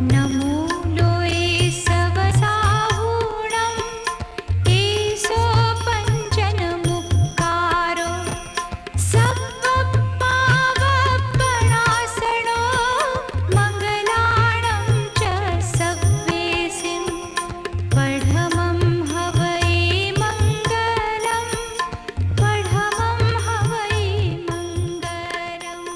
नमो लोये सवसाहूणं ईशो पञ्चनमुक्कारो सप्पपावपणासनो मङ्गलाणं च सव्वेसिं पढमं हवै मङ्गलं पढमं हवै मङ्गलम्।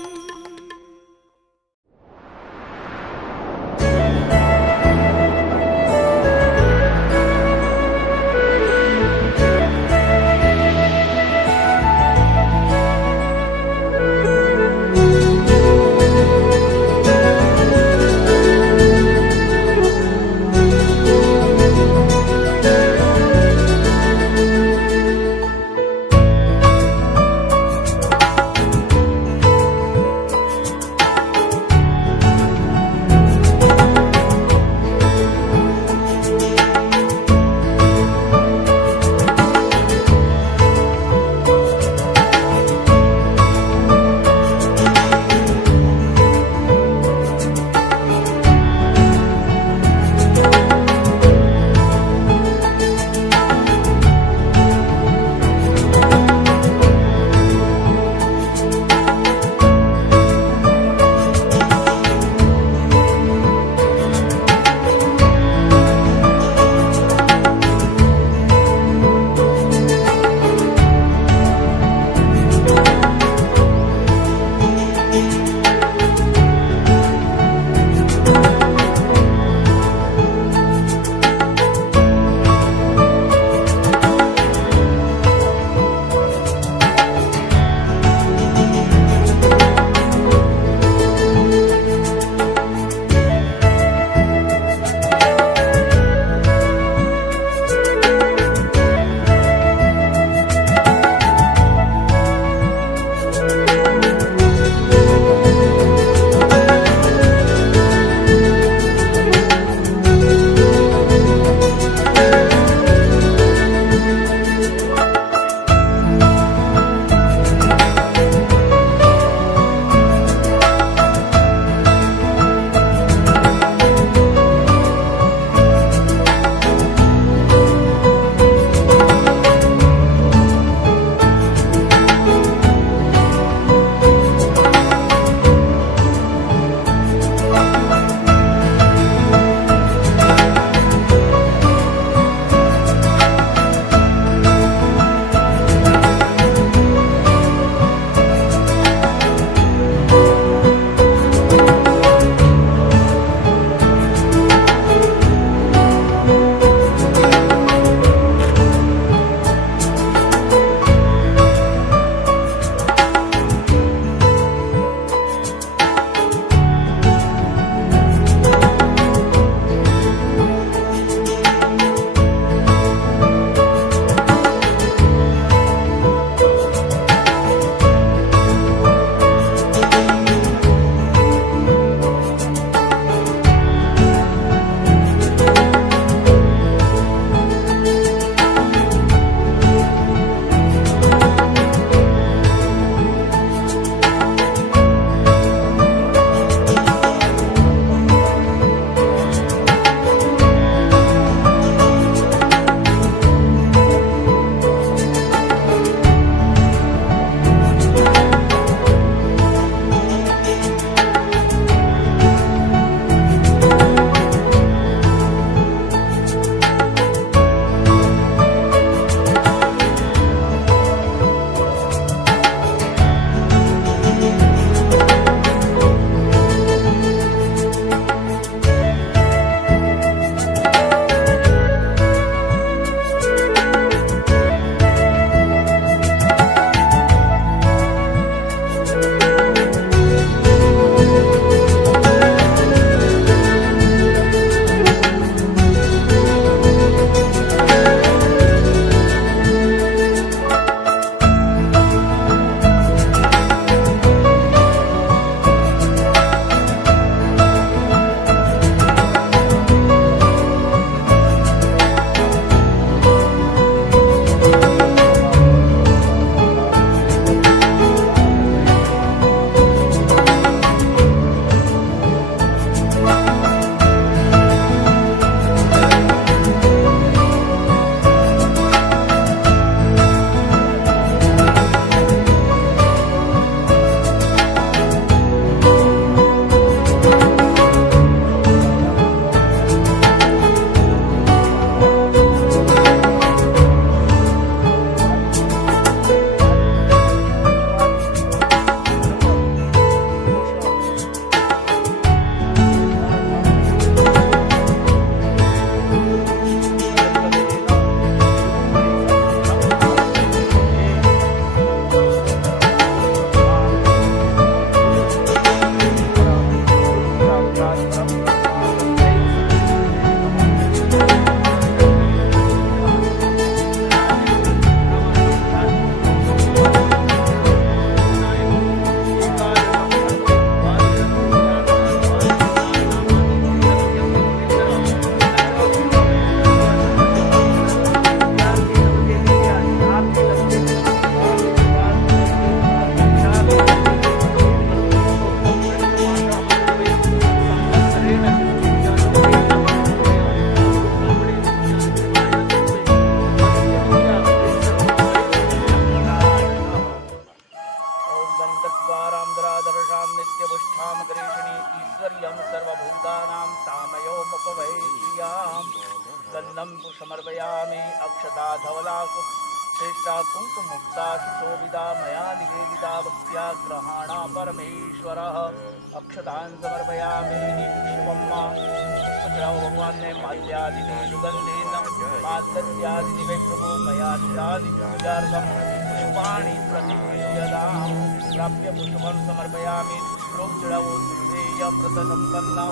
मयोमुपवैश्रियां गन्धं समर्पयामि अक्षता धवलाकु श्रेष्ठा कुङ्कुमुक्ता सुशोभिता मया निवेदिता भक्त्या ग्रहाणा परमेश्वरः अक्षतान् समर्पयामि शिवम्मा पुष्पचराव भगवान ने माल्यादिने सुगन्धेन माल्यद्यादिने प्रभो मया निरादिपूजार्थं पुष्पाणि प्रतिगृह्यतां प्राप्य पुष्पं समर्पयामि प्रोक्षणवो दुर्वेयव्रतसम्पन्ना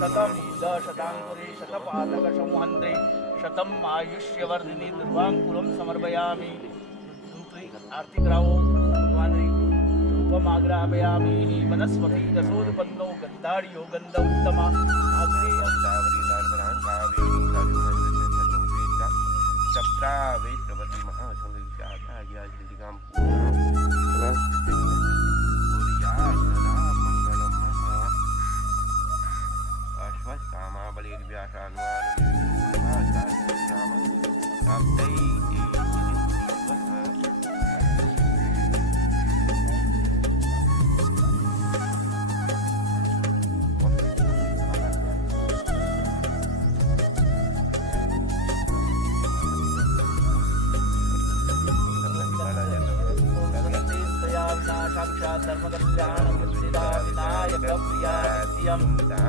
शतमीदशताङ्कुरे शतपादकसंहन्त्रे शतम आयुष्यवर्धिनी दुर्वांकुरम समर्पयामि आरती कराओ भगवान धूपम आग्रापयामि वनस्पति रसोत्पन्नो गन्धार्यो गन्ध उत्तमा धर्मकल्याण मुक्तिदा विनायक प्रिया नित्यं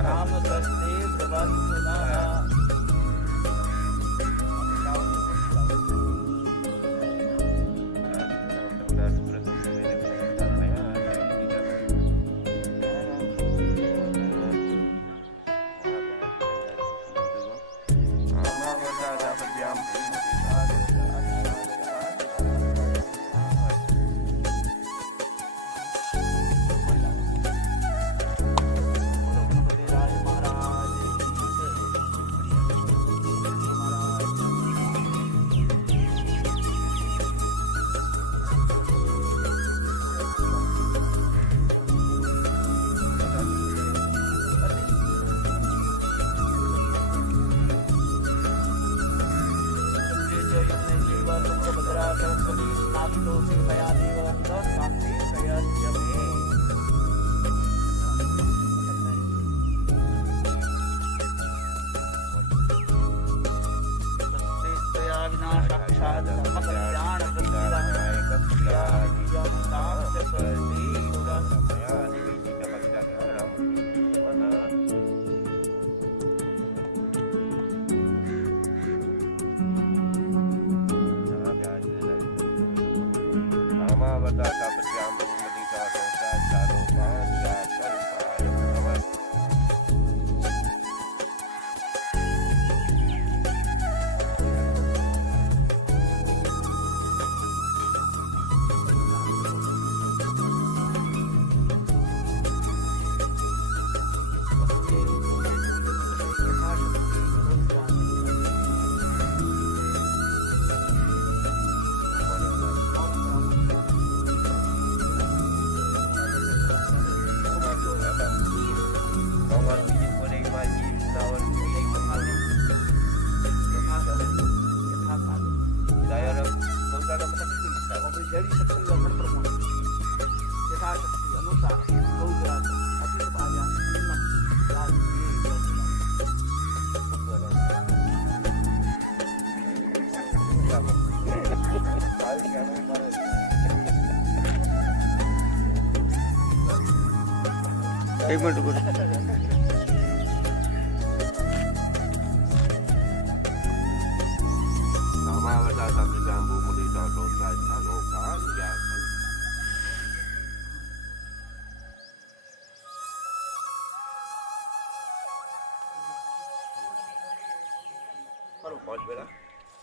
राम सस्ते भवन्तु नः एक मिनट रुको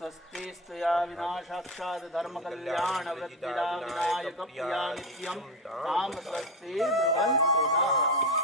स्वस्तिस्तया विनाशाक्षात् धर्म कल्याण वृद्धिदा विनायक प्रिया नित्यं ताम स्वस्ति ब्रुवन्तु नः।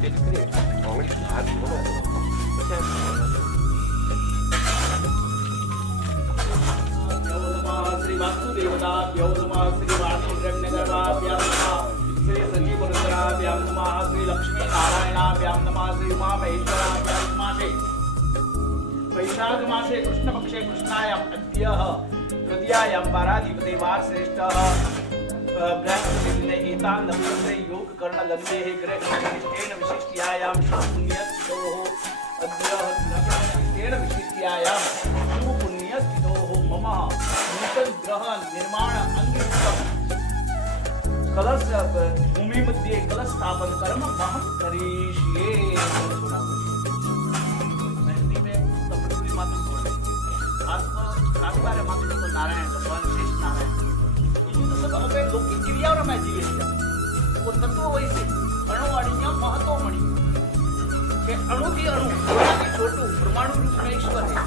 dit krijgt. Gewoon is hard gewoon. Shri वासुदेवताभ्यो नमः श्री वाणीरण्यगर्भाभ्यां नमः श्री सजीवरुद्राभ्यां नमः श्री लक्ष्मी नारायणाभ्यां नमः श्री उमामहेश्वराभ्यां नमः वैशाख मासे कृष्णपक्षे कृष्णायाम् अद्यः तृतीयायां पाराधिपते वारश्रेष्ठः ब्रह्मदिने एतान् नवग्रहे योगकर्णगन्धेः ग्रहनिष्ठेन विशिष्ट्यायां पुण्यस्थितोः अद्यः ग्रहनिष्ठेन विशिष्ट्यायां पुण्यस्थितोः मम नूतन ग्रह निर्माण अंगीकृतम् कलश भूमि मध्ये कलश स्थापन कर्म अहं करिष्ये। मेहंदी में तो पृथ्वी माता को आज माता को नारायण भगवान श्रेष्ठ नारायण ये तो सब अपने लोक की क्रियाओं में जीवित है। वो तत्व वैसे अणु अणिया महत्व मणि के अणु की अणु छोटू परमाणु रूप में ईश्वर है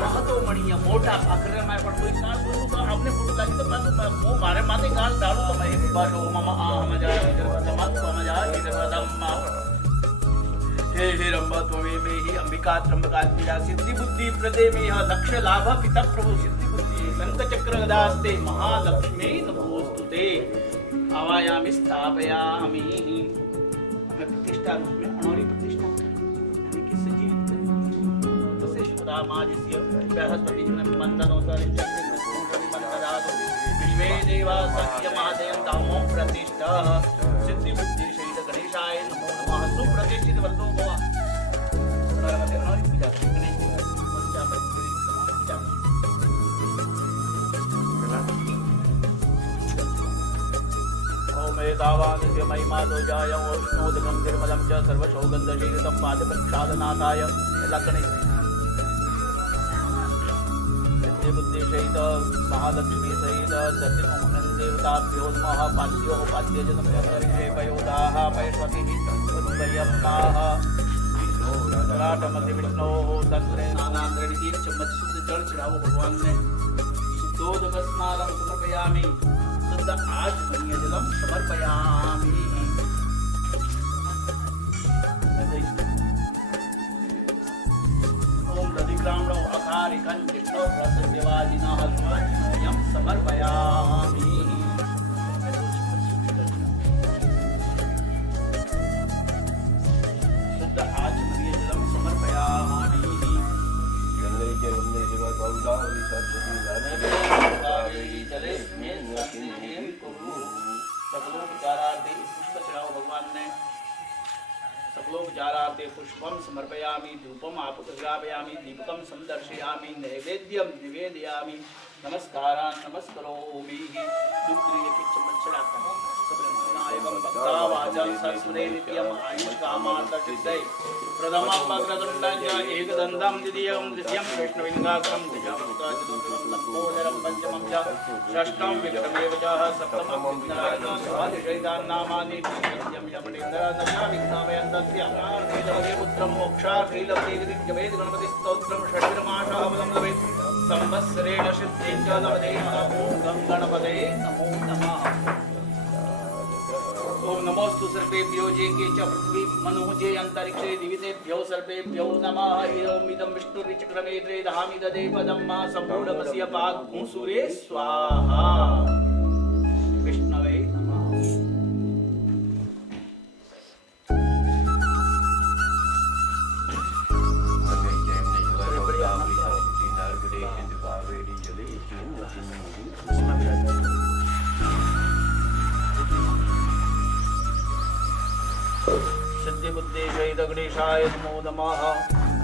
महत्व मणिया मोटा आखिर में पण कोई काल बोलूं तो आपने फोटो लागी तो पाछो मो मारे माथे काल डालू तो मैं भाषो मम आहम जा परमात्मा मजा हिरवदम्मा हे रंब त्वमे ही अंबिका त्र्यंबकात्मिका सिद्धि बुद्धि प्रदे में लक्ष्य लाभ पिता प्रभु सिद्धि बुद्धि संत चक्र गदास्ते महालक्ष्मी नमोस्तुते आवायामि स्थापयामि। हमें प्रतिष्ठा रूप में अणोरी प्रतिष्ठा यानी कि सजीवित माजिस्य बृहस्पति मंदनोत्तरिचक्र मंदनादो विश्वे देवा सत्य महादेव दामो प्रतिष्ठा सिद्धि बुद्धि शहीद गणेशाय नमो नमः सुप्रतिष्ठित वर्तो भव नरमते अनोरी पूजा गणेश पूजा पूजा ओम एतावानिस्य महिमा दोजाय ओष्णोदकं निर्मलं च सर्वशोगन्धशीलतं पादप्रक्षालनाथाय लक्ष्मी बुद्धि सहित महालक्ष्मी सहित दत्तिमोहन देवताभ्यो नमः पाद्यो पाद्यजनमयोदाः पयस्वती उद्भयम्माः ललाटमध्य विष्णोः तत्र नानान्द्रेण एक चम्मच शुद्ध जल चढ़ाओ भगवान ने शुद्धोदक स्नानं समर्पयामि शुद्ध आचमनीय जलम समर्पयामि। ओम दधिग्रामणो अकारिकं कृष्णो रसदेवाजिनः स्वाजिनोऽयं समर्पयामि। शुद्ध आचमनीय जलं समर्पयामि। गंगे के वंदे शिवा गौड़ा वली सरस्वती कावेरी जले में सन्निधिं कुरु। सकलोपचारार्थे पुष्प चढ़ाओ भगवान ने सकलोपचारार्थे पुष्पं समर्पयामि धूपम् आपगृहापयामि दीपकं संदर्शयामि नैवेद्यं निवेदयामि नमस्कारान् नमस्करोमि। दुग्ध्रिय की चम्मच चढ़ाता है सबरमनायकं भक्तावाचं सरस्वते नित्यम् आयुष्कामार्थसिद्धये प्रथमं वक्रतुण्डं च एकदन्तं द्वितीयं विष्णुलिङ्गाक्षं त्रिजं चतुर्थं लम्बोदरं पञ्चमं च षष्ठं विक्रमेव च सप्तमं विघ्नायकं स्वादिशैतान् नामानि नित्यं यमनेन्द्रं विघ्नाभयन्तस्य नीलवदे पुत्रं मोक्षार्थीलवदे जपेद गणपतिस्तोत्रं षड्विरमाशः फलं लभेत् संवत्सरेण सिद्धिं च लभते ॐ गणपते नमो नमः। ओम नमोस्तु सर्वेभ्यो जे के च पृथ्वी मनुः जे अंतरिक्षे दिवितेभ्यो सर्वेभ्यो नमः। एवमिदं विष्णुर्चक्रमे त्रेधामि ददे पदं मा सम्पूर्णमस्य पाग्भूसुरे स्वाहा। विष्णवे नमः। सिद्धि बुद्धि शहीद गणेशाय नमो नमः।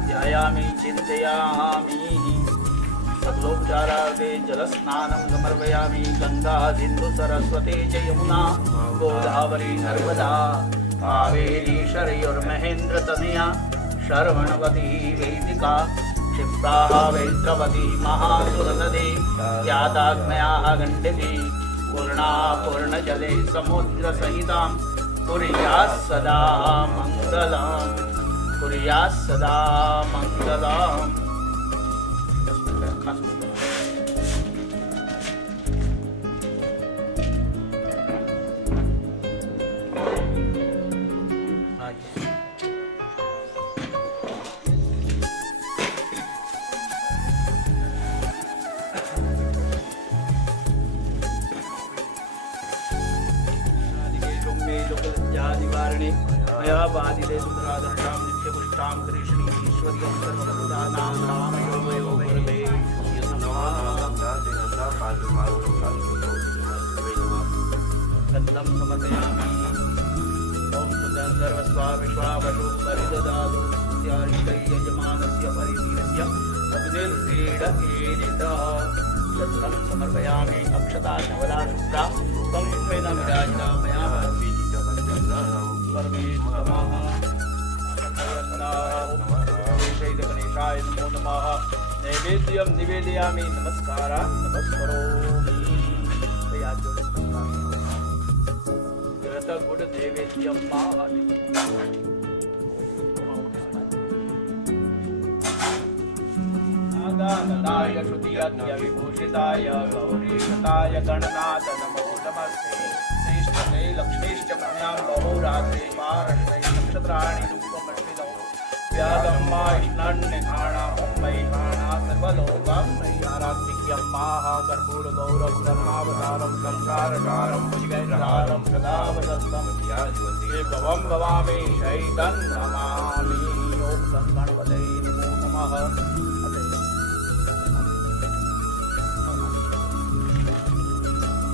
ध्यायामि चिन्तयामि सकलोपचारार्थे जलस्नानं समर्पयामि। गंगा सिन्धु सरस्वती च यमुना गोदावरी नर्मदा कावेरी शरयुर्महेन्द्रतनया शर्वणवती वेदिका क्षिप्रा वैद्रवती महासुरनदी याताग्नयाः गण्डकी पूर्णा पूर्णजले समुद्रसहितां कुर्यात् सदा मङ्गलम् कुर्यात् सदा मङ्गलम्। लोकलज्जादिवारिणे मया बाधिते सुन्दरादर्शां नित्यपुष्टां कृष्णीं ईश्वर्यं सर्वभूतानां रामयो वैभवे गन्धं समर्पयामि ॐ सुगन्धर्वस्वा विश्वावशो परिददातु यजमानस्य परिवीरस्य अग्निर्भीडकेलितः गन्धं समर्पयामि अक्षता नवला शुक्ला तं स्वेन विराजिता मया गणेशाय नमो नमः नैवेद्यं निवेदयामि नमस्कारा नमस्करोमि गुड नैवेद्यं गाननाय श्रुतियज्ञ विभूषिताय गौरीशताय गणनाथ नमो नमस्ते श्रेष्ठते लक्ष्मीश्च कन्यां बहुरात्रे पारश्वै नक्षत्राणि रूपमश्विनौ व्यागं माष्णन्निधाणा मुम्बैहाणा सर्वलोकां नैयारात्मिक्यं महाकर्पूरगौरवधर्मावतारं संसारसारं भुजगैर्हारं सदा वदन्तं भवं भवामि शैतं नमामि ॐ गणपतये नमो नमः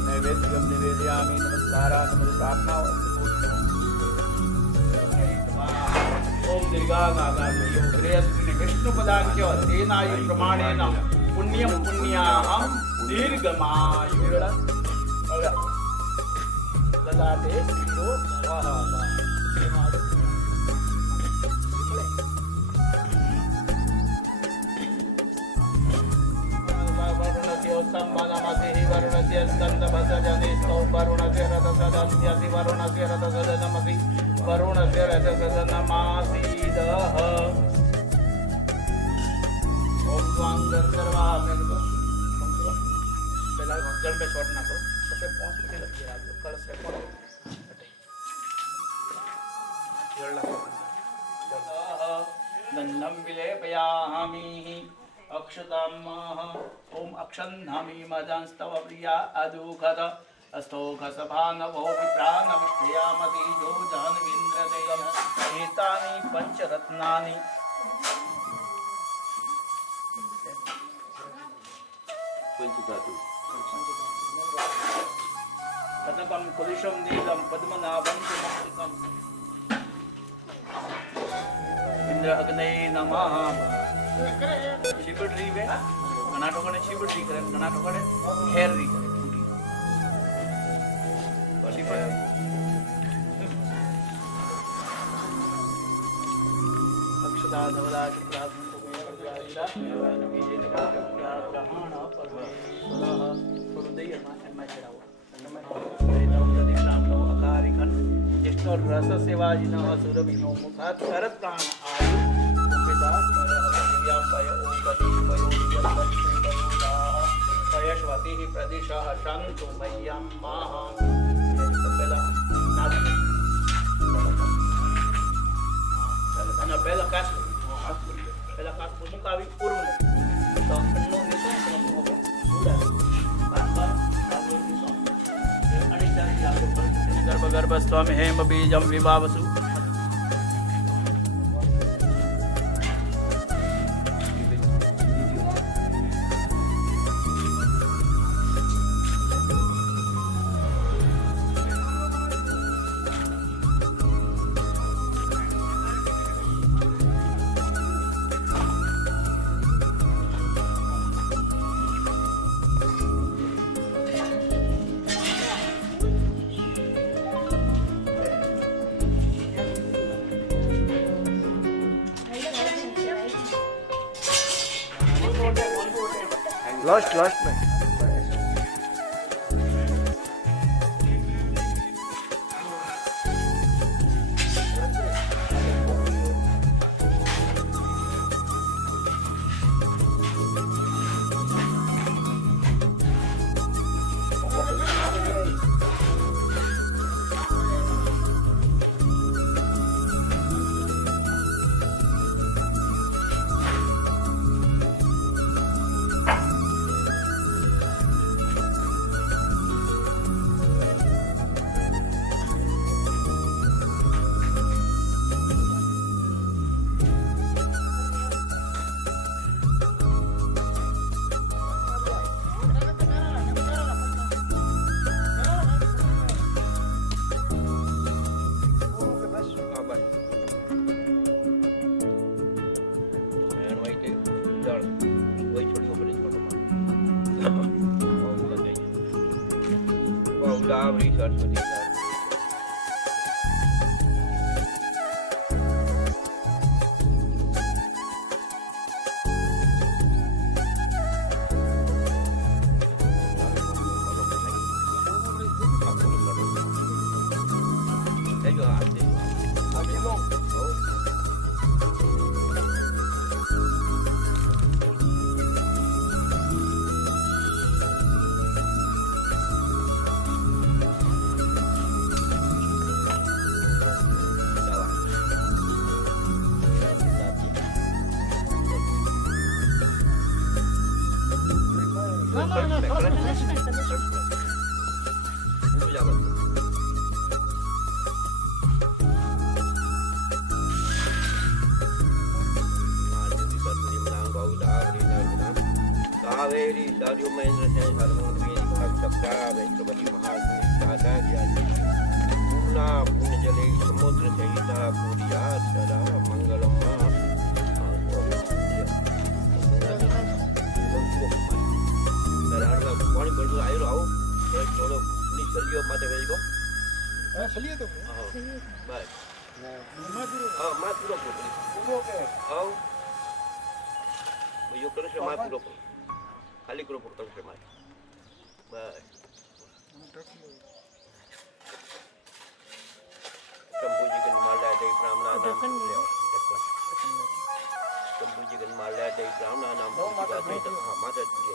नैवेद्यं निवेदयामि नमस्कारा नमस्कारना ओम दीर्घागाग्रयस्मिन् विष्णुपदाख्य तेनायु प्रमाणेन पुण्यं पुण्याहं दीर्घमायुर् ललाटे शिरो स्वाहा वरुणस्य वरुणस्य स्कन्दभसजनेस्तौ वरुणस्य रथसदस्यसि वरुणस्य रथसदनमसि वरुणस्य रथसदनमासीदः ओम स्वां गंधर्वाः पहला जल में छोड़ना करो सबसे पहुंच के लग गया आप लोग कल से पहुंच जल लगा नन्नं विलेपयामि अक्षतामः ओम अक्षन्नामि मदंस्तव प्रिया अदुखद अस्तोखसभानवो विप्राणविष्ठयामति जो जानवीन्द्रदेन एतानि पंचरत्नानि कनकं कुलिशं नीलं पद्मनाभं च मस्तकम् इंद्र अग्नये नमः शिवड्री में कर्नाटक ने शिवड्री करे कर्नाटक ने हेररी करे बसी पर अक्षता नवला शुक्ला कुंकुमेरा नवीजे नवला ब्रह्मण परमेश्वरः हृदय में चढ़ावा नमः प्रदिशाम नो अकारिकन जिष्णु रस सेवाजिनः सुरभिनो मुखात् करत्राण आयु उपेदास पयश्वती प्रदिशः शन्तु मह्यं माहा pela casa muka kurung to penuh itu udah गर्भस्वामी Hem बीजम Vibhavasu Lost में सरस्वती कावेरी साधु महेंद्र सेन हरमोहन सप्ताह वैष्णवती महाराज पूर्णा पुण्य जले समुद्र सहिता पूरिया सदा मंगलम पानी भरपूर आयो आओ थोड़ो सलियो माते वेगो सलिए तो बस हाँ मात पूरो पूरो के आओ यो करे से मात पूरो खाली करो पुरता के मार बस शंभू जी के माला दे ब्राह्मणा नाम ले शंभू जी के माला दे ब्राह्मणा नाम हां माता जी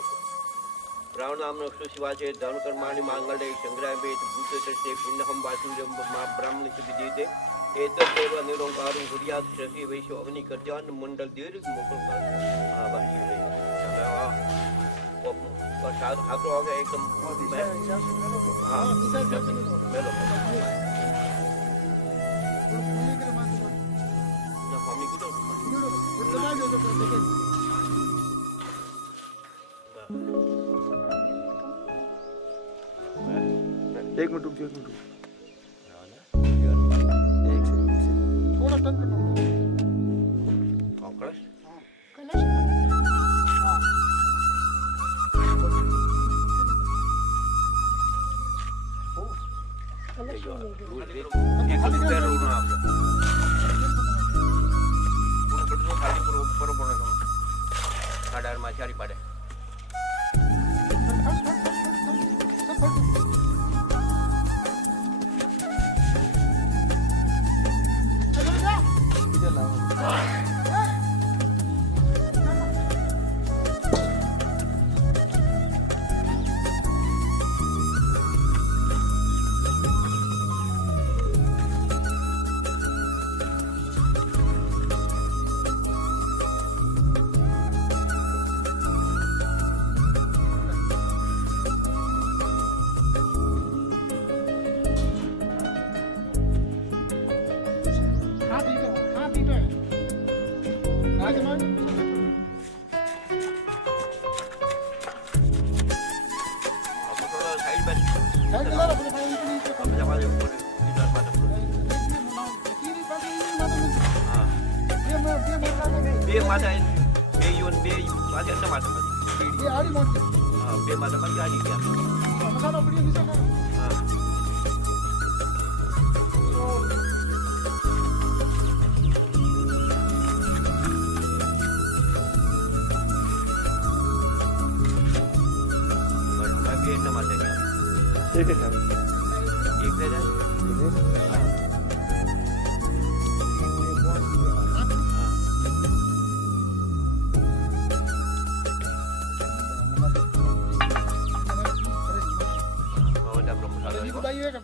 ब्राह्मण नाम नो शिवा से धर्म कर्माणि मांगल दे संग्रह वेद भूत से पुण्यहम वासुदेव मा ब्राह्मण से विदिते एतदेव निरंकारं गुरियात शशि वैश्व अग्नि कल्याण मंडल दीर्घ मुकुल हां वासी और साथ हाथ हो गया एकदम हाँ मेलो ना पानी की तो एक मिनट रुक जाओ थोड़ा टन कलश चारी पाड़े ठीक है